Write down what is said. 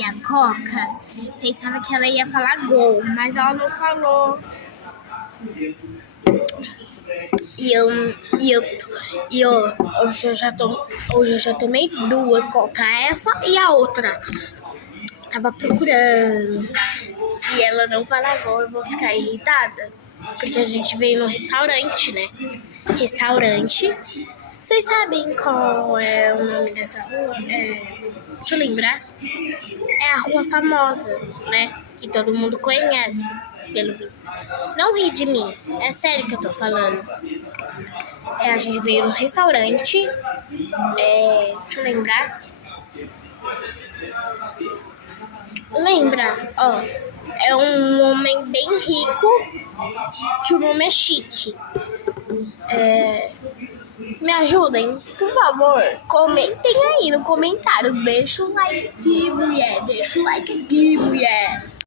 sabe, a Coca. Pensava que ela ia falar gol, mas ela não falou. Hoje eu já tomei 2 Coca, essa e a outra. Tava procurando. Se ela não falar gol, eu vou ficar irritada. Porque a gente veio no restaurante, né? Restaurante. Vocês sabem qual é o nome dessa rua? Deixa eu lembrar. É a rua famosa, né? Que todo mundo conhece, pelo visto. Não ri de mim. É sério que eu tô falando. A gente veio no restaurante. Deixa eu lembrar. Lembra? Ó. É um homem bem rico, que o nome é Chique. Me ajudem, por favor, comentem aí no comentário. Deixa o like aqui, mulher. Deixa o like aqui, mulher.